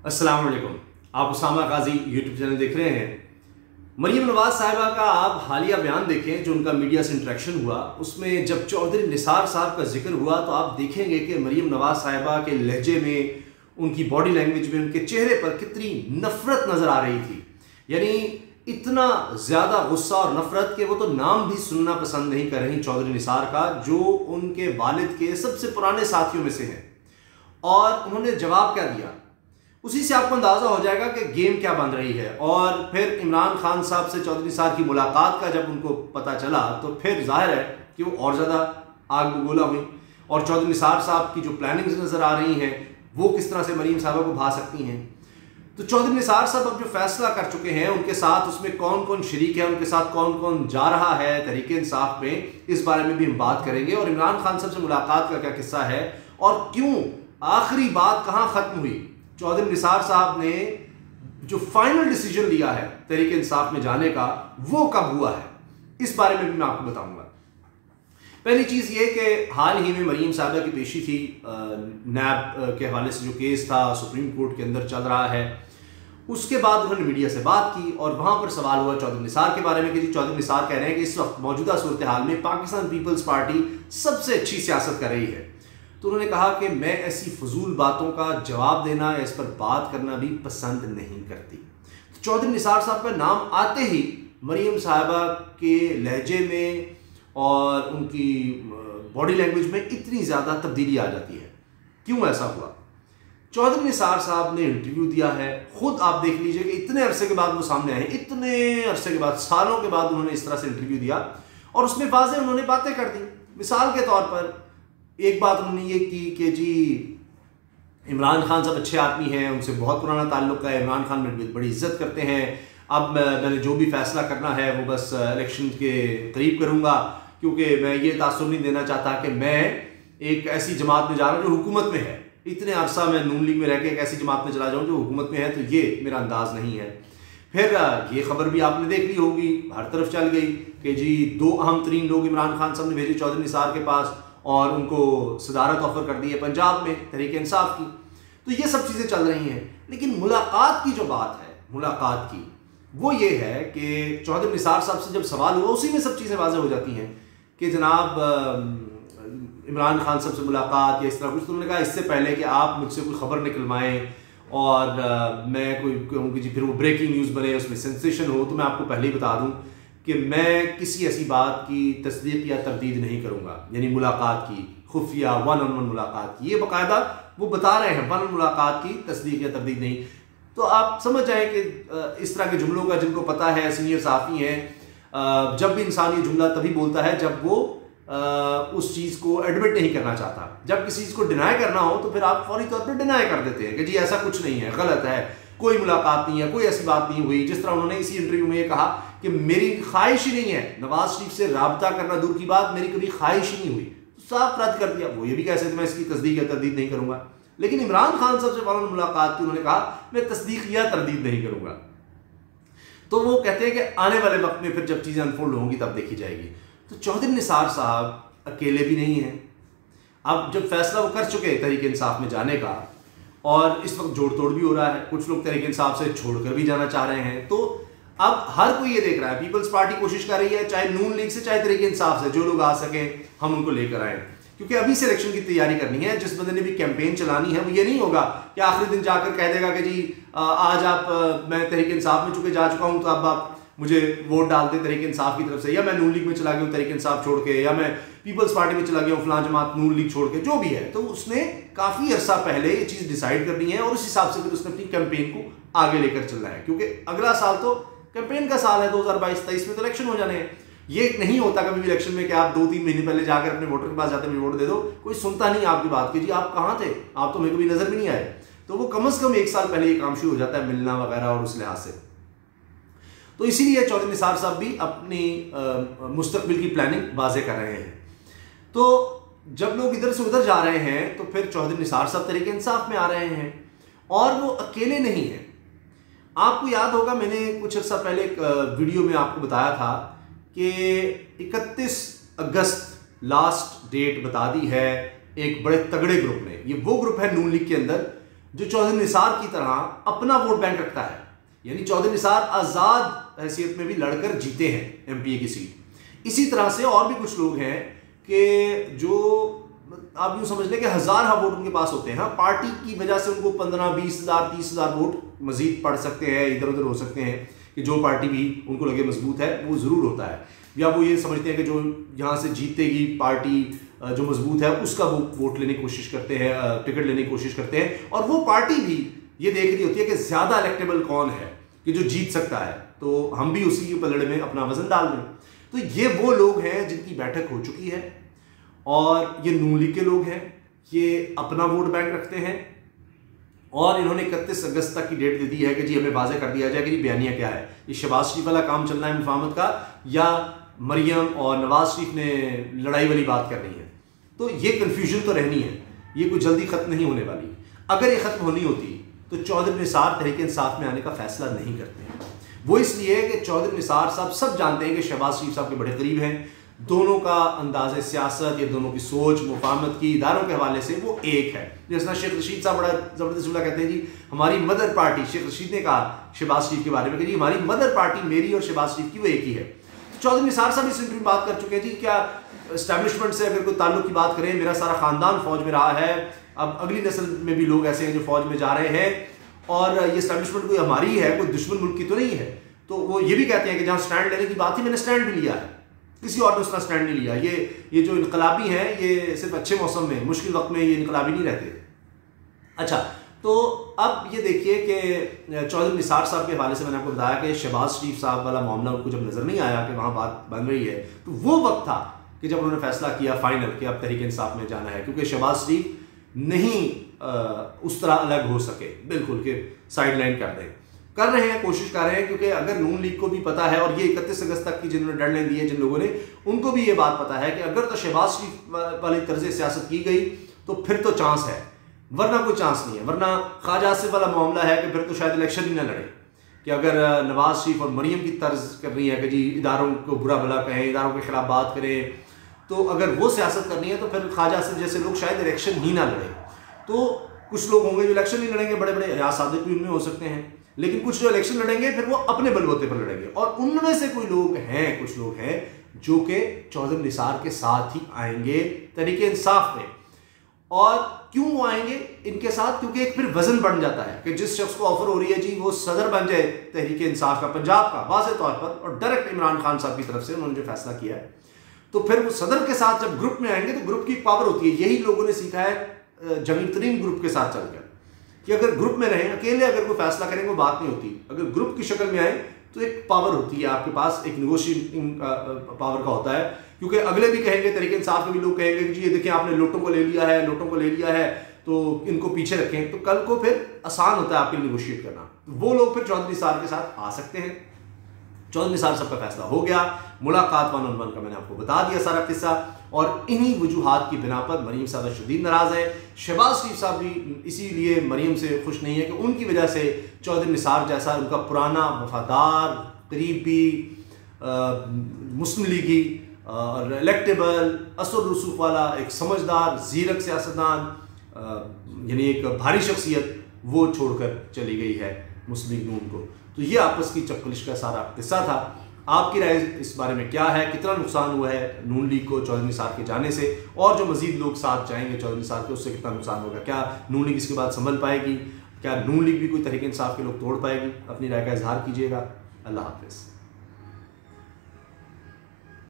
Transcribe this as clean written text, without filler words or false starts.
अस्सलाम वालेकुम। आप उसामा गाजी यूट्यूब चैनल देख रहे हैं। मरीम नवाज साहिबा का आप हालिया बयान देखें जो उनका मीडिया से इंटरेक्शन हुआ, उसमें जब चौधरी निसार साहब का जिक्र हुआ तो आप देखेंगे कि मरीम नवाज साहिबा के लहजे में, उनकी बॉडी लैंग्वेज में, उनके चेहरे पर कितनी नफरत नज़र आ रही थी। यानी इतना ज़्यादा गुस्सा और नफरत कि वो तो नाम भी सुनना पसंद नहीं कर रही चौधरी निसार का, जो उनके वालिद के सबसे पुराने साथियों में से हैं। और उन्होंने जवाब क्या दिया, उसी से आपको अंदाज़ा हो जाएगा कि गेम क्या बन रही है। और फिर इमरान खान साहब से चौधरी निसार की मुलाकात का जब उनको पता चला तो फिर जाहिर है कि वो और ज़्यादा आग बबूला हुई। और चौधरी निसार साहब की जो प्लानिंग्स नज़र आ रही हैं वो किस तरह से मरीम साहबा को भा सकती हैं। तो चौधरी निसार साहब अब जो फैसला कर चुके हैं, उनके साथ उसमें कौन कौन शरीक है, उनके साथ कौन कौन जा रहा है तहरीक इंसाफ में, इस बारे में भी हम बात करेंगे। और इमरान खान साहब से मुलाकात का क्या किस्सा है और क्यों आखिरी बात कहाँ ख़त्म हुई। चौधरी निसार साहब ने जो फाइनल डिसीजन लिया है तहरीक इंसाफ में जाने का, वो कब हुआ है, इस बारे में भी मैं आपको बताऊंगा। पहली चीज़ ये कि हाल ही में मरीम साहिबा की पेशी थी नैब के हवाले से, जो केस था सुप्रीम कोर्ट के अंदर चल रहा है। उसके बाद उन्होंने मीडिया से बात की और वहाँ पर सवाल हुआ चौधरी निसार के बारे में कि जी चौधरी निसार कह रहे हैं कि इस वक्त मौजूदा सूरत हाल में पाकिस्तान पीपल्स पार्टी सबसे अच्छी सियासत कर रही है। तो उन्होंने कहा कि मैं ऐसी फजूल बातों का जवाब देना या इस पर बात करना भी पसंद नहीं करती। तो चौधरी निसार साहब का नाम आते ही मरीम साहिबा के लहजे में और उनकी बॉडी लैंग्वेज में इतनी ज़्यादा तब्दीली आ जाती है। क्यों ऐसा हुआ? चौधरी निसार साहब ने इंटरव्यू दिया है, खुद आप देख लीजिए कि इतने अरसे के बाद वो सामने आए, इतने अरसे के बाद, सालों के बाद उन्होंने इस तरह से इंटरव्यू दिया और उसमें वाज़ेह उन्होंने बातें कर दी। मिसाल के तौर पर एक बात उन्होंने ये की कि जी इमरान खान साहब अच्छे आदमी हैं, उनसे बहुत पुराना ताल्लुक़ है, इमरान खान में बड़ी इज्जत करते हैं। अब मैंने जो भी फैसला करना है वो बस इलेक्शन के करीब करूँगा, क्योंकि मैं ये तासुर नहीं देना चाहता कि मैं एक ऐसी जमात में जा रहा हूँ जो हुकूमत में है। इतने अरसा मैं नून लीग में रह के एक ऐसी जमात में चला जाऊँ जो हुकूमत में है, तो ये मेरा अंदाज़ नहीं है। फिर ये खबर भी आपने देख ली होगी, हर तरफ चल गई कि जी दो अहम तरीन लोग इमरान खान साहब ने भेजे चौधरी निसार के पास और उनको सदारत ऑफर कर दी है पंजाब में तहरीक इंसाफ की। तो ये सब चीज़ें चल रही हैं। लेकिन मुलाकात की जो बात है, मुलाकात की वो ये है कि चौधरी निसार साहब से जब सवाल हुआ उसी में सब चीज़ें वाज़ेह हो जाती हैं कि जनाब इमरान खान साहब से मुलाकात या इस तरह कुछ। तो उन्होंने कहा इससे पहले कि आप मुझसे कोई ख़बर निकलवाएं और मैं कोई कहूँ कि जी फिर वो ब्रेकिंग न्यूज़ बने, उसमें सेंसेशन हो, तो मैं आपको पहले ही बता दूँ कि मैं किसी ऐसी बात की तस्दीक या तरदीद नहीं करूँगा। यानी मुलाकात की, खुफिया वन ऑन वन मुलाकात की, ये बाकायदा वो बता रहे हैं, वन मुलाकात की तस्दीक या तरदीद नहीं। तो आप समझ जाएं कि इस तरह के जुमलों का जिनको पता है, सीनियर साफ़ी हैं, जब भी इंसान ये जुमला तभी बोलता है जब वो उस चीज़ को एडमिट नहीं करना चाहता। जब किसी चीज़ को डिनाई करना हो तो फिर आप फौरी तौर पर डिनाई कर देते हैं कि जी ऐसा कुछ नहीं है, गलत है, कोई मुलाकात नहीं है, कोई ऐसी बात नहीं हुई। जिस तरह उन्होंने इसी इंटरव्यू में ये कहा कि मेरी ख्वाहिश ही नहीं है नवाज शरीफ से राब्ता करना, दूर की बात, मेरी कभी ख्वाहिश ही नहीं हुई। तो साफ रद्द कर दिया। वो ये भी कह सकते मैं इसकी तस्दीक या तरदीद नहीं करूँगा। लेकिन इमरान खान साहब से फौरन मुलाकात की, उन्होंने कहा मैं तस्दीक या तरदीद नहीं करूँगा। तो वो कहते हैं कि आने वाले वक्त में फिर जब चीज़ें अनफोल्ड होंगी तब देखी जाएगी। तो चौधरी निसार साहब अकेले भी नहीं हैं। अब जब फैसला वो कर चुके तहरीक इंसाफ में जाने का और इस वक्त जोड़ तोड़ भी हो रहा है, कुछ लोग तहरीक इंसाफ से छोड़कर भी जाना चाह रहे हैं। तो अब हर कोई ये देख रहा है, पीपल्स पार्टी कोशिश कर रही है, चाहे नून लीग से चाहे तहरीक इंसाफ से, जो लोग आ सके हम उनको लेकर आए, क्योंकि अभी से इलेक्शन की तैयारी करनी है। जिस बंदे ने भी कैंपेन चलानी है वो ये नहीं होगा कि आखिरी दिन जाकर कह देगा कि जी आज आप मैं तहरीक इंसाफ में चुके जा चुका हूँ तो अब आप मुझे वोट डाल दें तहरीक इंसाफ की तरफ से, या मैं नून लीग में चला गया हूँ तहरीक इंसाफ छोड़ के, या मैं पीपल्स पार्टी में चला गया हूँ फलां जमात नून लीग छोड़ के, जो भी है। तो उसने काफ़ी अरसा पहले ये चीज़ डिसाइड करनी है और उस हिसाब से फिर उसने अपनी कैंपेन को आगे लेकर चलना है, क्योंकि अगला साल तो कैंपेन का साल है, 2022-23 में तो इलेक्शन हो जाने हैं। ये नहीं होता कभी भी इलेक्शन में कि आप 2-3 महीने पहले जाकर अपने वोटर के पास जाते हैं वोट दे दो, कोई सुनता नहीं आपकी बात की जी आप कहाँ थे, आप तो मेरे को भी नजर भी नहीं आए। तो वो कम से कम 1 साल पहले ये काम शुरू हो जाता है, मिलना वगैरह और उस लिहाज से। तो इसीलिए चौधरी निसार साहब भी अपनी मुस्तकबिल की प्लानिंग वाज़ेह कर रहे हैं। तो जब लोग इधर से उधर जा रहे हैं तो फिर चौधरी निसार साहब तहरीक इंसाफ में आ रहे हैं और वो अकेले नहीं हैं। आपको याद होगा मैंने कुछ अर्सा पहले एक वीडियो में आपको बताया था कि 31 अगस्त लास्ट डेट बता दी है एक बड़े तगड़े ग्रुप ने। ये वो ग्रुप है नून लीग के अंदर जो चौधरी निसार की तरह अपना वोट बैंक रखता है, यानी चौधरी निसार आज़ाद हैसियत में भी लड़कर जीते हैं एमपीए की सीट। इसी तरह से और भी कुछ लोग हैं कि जो आप यूँ समझ लें कि हज़ार वोट उनके पास होते हैं। हाँ, पार्टी की वजह से उनको 15-20,000 30,000 वोट मजीद पड़ सकते हैं, इधर उधर हो सकते हैं कि जो पार्टी भी उनको लगे मजबूत है वो ज़रूर होता है, या वो ये समझते हैं कि जो यहाँ से जीतेगी पार्टी जो मजबूत है उसका वो वोट लेने की कोशिश करते हैं, टिकट लेने की कोशिश करते हैं। और वो पार्टी भी ये देख रही होती है कि ज़्यादा इलेक्टेबल कौन है कि जो जीत सकता है, तो हम भी उसी के पलड़े में अपना वजन डाल दें। तो ये वो लोग हैं जिनकी बैठक हो चुकी है और ये नून लीग के लोग हैं, ये अपना वोट बैंक रखते हैं और इन्होंने 31 अगस्त तक की डेट दे दी है कि जी हमें वाज़े कर दिया जाए कि जी बयानिया क्या है, ये शहबाज शरीफ वाला काम चलना है मुफाहमत का, या मरियम और नवाज शरीफ ने लड़ाई वाली बात करनी है। तो ये कन्फ्यूजन तो रहनी है, ये कोई जल्दी ख़त्म नहीं होने वाली। अगर ये ख़त्म होनी होती तो चौधरी निसार तहरीक इंसाफ में आने का फैसला नहीं करते हैं। वो इसलिए कि चौधरी निसार साहब सब जानते हैं कि शहबाज शरीफ साहब के बड़े करीब हैं, दोनों का अंदाज़ सियासत या दोनों की सोच मुफाहमत की इदारों के हवाले से वो एक है। जैसा शेख रशीद साहब बड़ा ज़बरदस्त जुमला कहते हैं, जी हमारी मदर पार्टी, शेख रशीद ने कहा शहबाज शरीफ के बारे में कि जी हमारी मदर पार्टी मेरी और शहबाज शरीफ की वो एक ही है। चौधरी निसार साहब इस इंटरव्यू में बात कर चुके हैं जी क्या एस्टैब्लिशमेंट से अगर कोई ताल्लुक की बात करें, मेरा सारा ख़ानदान फ़ौज में रहा है, अब अगली नस्ल में भी लोग ऐसे हैं जो फ़ौज में जा रहे हैं, और ये एस्टैब्लिशमेंट कोई हमारी है, कोई दुश्मन मुल्क की तो नहीं है। तो वो ये भी कहते हैं कि जहाँ स्टैंड लेने की बात थी मैंने स्टैंड भी लिया है, किसी और ने उसका स्टैंड नहीं लिया। ये जो इनकलाबी हैं ये सिर्फ अच्छे मौसम में, मुश्किल वक्त में ये इनकलाबी नहीं रहते। अच्छा, तो अब ये देखिए कि चौधरी निसार साहब के हवाले से मैंने आपको बताया कि शहबाज शरीफ साहब वाला मामला उनको जब नज़र नहीं आया कि वहाँ बात बन रही है, तो वो वक्त था कि जब उन्होंने फैसला किया फाइनल कि अब तहरीक इंसाफ में जाना है, क्योंकि शहबाज शरीफ नहीं उस तरह अलग हो सके बिल्कुल कि साइड लाइन कर रहे हैं, कोशिश कर रहे हैं, क्योंकि अगर नून लीग को भी पता है और ये 31 अगस्त तक की जिन्होंने डेडलाइन दी है जिन लोगों ने, उनको भी ये बात पता है कि अगर तो शहबाज शरीफ वाली तर्ज सियासत की गई तो फिर तो चांस है, वरना कोई चांस नहीं है। वरना ख्वाजा आसिफ वाला मामला है कि फिर तो शायद इलेक्शन ही ना लड़े, कि अगर नवाज शरीफ और मरियम की तर्ज कर रही है कि जी इदारों को बुरा भला कहें, इदारों के खिलाफ बात करें, तो अगर वो सियासत करनी है तो फिर ख्वाजा आसिफ जैसे लोग शायद इलेक्शन ही ना लड़े। तो कुछ लोग होंगे जो इलेक्शन नहीं लड़ेंगे, बड़े बड़े या सादिक भी उनमें हो सकते हैं, लेकिन कुछ जो इलेक्शन लड़ेंगे फिर वो अपने बलबूते पर लड़ेंगे। और उनमें से कोई लोग हैं, कुछ लोग हैं जो कि चौधरी निसार के साथ ही आएंगे तहरीक इंसाफ में। और क्यों वो आएंगे इनके साथ? क्योंकि एक फिर वजन बढ़ जाता है कि जिस शख्स को ऑफर हो रही है जी वो सदर बन जाए तहरीक इंसाफ का, पंजाब का वाज़ेह तौर पर, और डायरेक्ट इमरान खान साहब की तरफ से उन्होंने जो फैसला किया है, तो फिर वो सदर के साथ जब ग्रुप में आएंगे तो ग्रुप की पावर होती है। यही लोगों ने सीखा है जमीन तरीन ग्रुप के साथ चलकर, कि अगर ग्रुप में रहें, अकेले अगर कोई फैसला करेंगे वो बात नहीं होती, अगर ग्रुप की शक्ल में आए तो एक पावर होती है आपके पास, एक निगोशिएटिंग पावर का होता है। क्योंकि अगले भी कहेंगे, तहरीक इंसाफ के भी लोग कहेंगे कि जी ये देखिए आपने लोटों को ले लिया है, लोटों को ले लिया है, तो इनको पीछे रखें, तो कल को फिर आसान होता है आपके लिए निगोशिएट करना। वो लोग फिर चौधरी निसार के साथ आ सकते हैं। चौधरी निसार साहब का फैसला हो गया, मुलाकात 1-on-1 का मैंने आपको बता दिया सारा किस्सा, और इन्हीं वजूहात की बिना पर मरीम साहब शदीद नाराज़ है। शहबाज शरीफ साहब भी इसीलिए मरीम से खुश नहीं है कि उनकी वजह से चौधरी निसार जैसा उनका पुराना वफादार करीबी मुस्लिम लीगी और इलेक्टेबल असद रसूख वाला एक समझदार जीरक सियासतदान, यानी एक भारी शख्सियत, वो छोड़कर चली गई है मुस्लिम लीग नून को। तो ये आपस की चक्कलिश का सारा किस्सा था। आपकी राय इस बारे में क्या है? कितना नुकसान हुआ है नून लीग को चौधरी निसार के जाने से, और जो मजीद लोग साथ जाएंगे चौधरी निसार के उससे कितना नुकसान होगा? क्या नून लीग इसके बाद संभल पाएगी? क्या नून लीग भी कोई तहरीक इंसाफ के लोग तोड़ पाएगी? अपनी राय का इजहार कीजिएगा। अल्लाह हाफिज़।